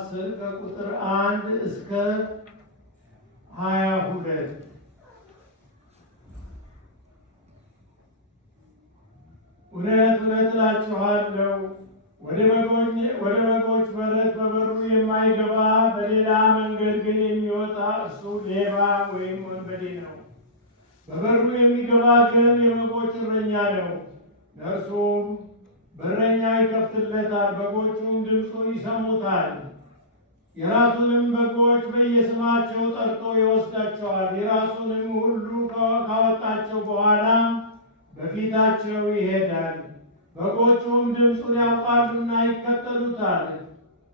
10 ከቁጥር 1 እስከ 22 እውነት እውነት እላችኋለሁ ወደ በጎች በረት በበሩ የማይገባ በሌላ መንገድ ግን የሚወጣ እሱ ሌባ ወይም ወንበዴ ነው። በበሩ የሚገባ ግን የበጎች እረኛ ነው። ለእርሱም በረኛ ይከፍትለታል፣ በጎቹም ድምፁን ይሰሙታል። የራሱንም በጎች በየስማቸው ጠርቶ ይወስዳቸዋል። የራሱንም ሁሉ ካወጣቸው በኋላ በፊታቸው ይሄዳል። በጎቹም ድምፁን ያውቃሉና ይከተሉታል።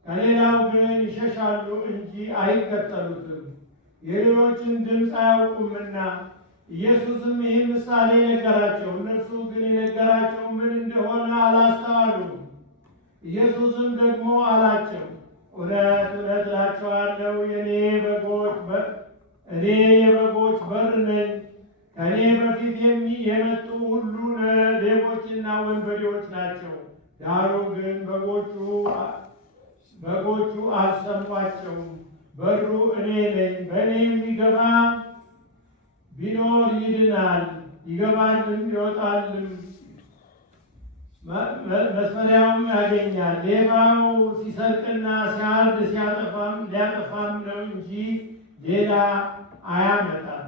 ከሌላው ግን ይሸሻሉ እንጂ አይከተሉትም፣ የሌሎችን ድምፅ አያውቁምና። ኢየሱስም ይህን ምሳሌ ነገራቸው፣ እነርሱ ግን የነገራቸው ምን እንደሆነ አላስተዋሉም። ኢየሱስም ደግሞ አላቸው፣ እውነት እውነት እላችኋለሁ እኔ የበጎች በር ነኝ። ከእኔ በፊት የመጡ ሁሉ ሌቦችና ወንበዴዎች ናቸው። ዳሩ ግን በጎቹ አልሰሟቸውም። በሩ እኔ ነኝ። በእኔ የሚገባ ቢኖር ይድናል፣ ይገባልም ይወጣልም፣ መስፈሪያውም ያገኛል። ሌባው ሲሰርቅና ሲያርድ ሊያጠፋም ነው እንጂ ሌላ አያመጣም።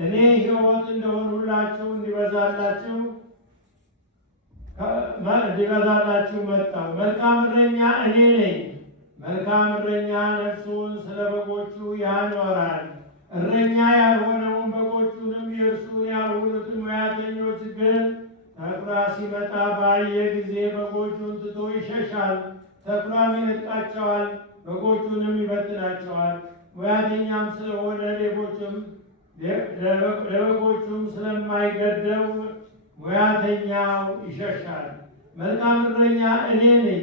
እኔ ሕይወት እንደሆኑላችሁ እንዲበዛላችሁ መጣሁ። መልካም እረኛ እኔ ነኝ። መልካም እረኛ ነፍሱን ስለ በጎቹ ያኖራል። እረኛ ያልሆነውን በጎቹንም የእርሱን ያልሆኑትን ሙያተኞች ግን ተኩላ ሲመጣ ባየ ጊዜ በጎቹን ትቶ ይሸሻል። ተኩላም ይነጥቃቸዋል፣ በጎቹንም ይበትናቸዋል። ሙያተኛም ስለሆነ ለበጎቹም ስለማይገደው ሙያተኛው ይሸሻል። መልካም እረኛ እኔ ነኝ።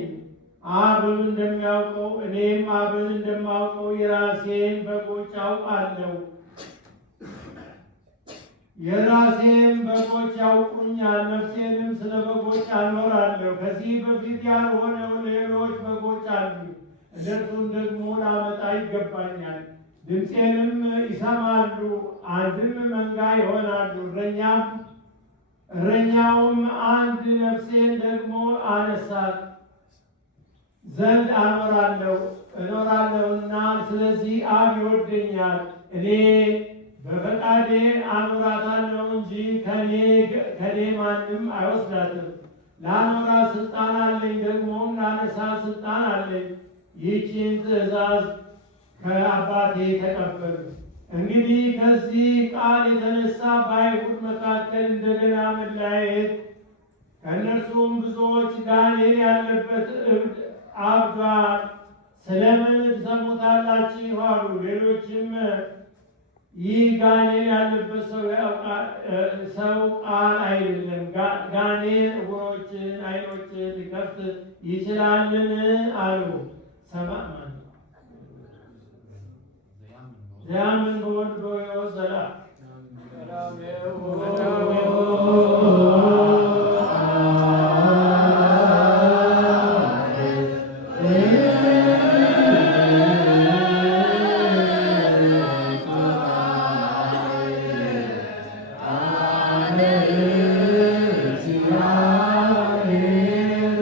አብን እንደሚያውቀው እኔም አብን እንደማውቀው የራሴን በጎች አውቃለሁ፣ የራሴን በጎች ያውቁኛል። ነፍሴንም ስለ በጎች አኖራለሁ። ከዚህ በፊት ያልሆነው ሌሎች በጎች አሉ፣ እነርሱን ደግሞ ላመጣ ይገባኛል። ድምፄንም ይሰማሉ፣ አንድም መንጋ ይሆናሉ። እረኛውም አንድ ነፍሴን ደግሞ አነሳት ዘንድ እኖራለሁና፣ ስለዚህ አብ ይወደኛል። እኔ በፈቃዴ አኖራታለሁ እንጂ ከኔ ማንም አይወስዳትም። ላኖራ ስልጣን አለኝ፣ ደግሞም ላነሳ ስልጣን አለኝ። ይህችን ትእዛዝ ከአባቴ ተቀበሉ። እንግዲህ ከዚህ ቃል የተነሳ በአይሁድ መካከል እንደገና መለያየት፣ ከእነርሱም ብዙዎች ጋኔን ያለበት እብድ አብዷል፣ ስለምን ትሰሙታላችሁ አሉ። ሌሎችም ይህ ጋኔን ያለበት ሰው ቃል አይደለም፣ ጋኔን ዕውሮችን ዓይኖችን ሊከፍት ይችላልን አሉ። ዘያምን በወልድ በሕይወት ዘላለም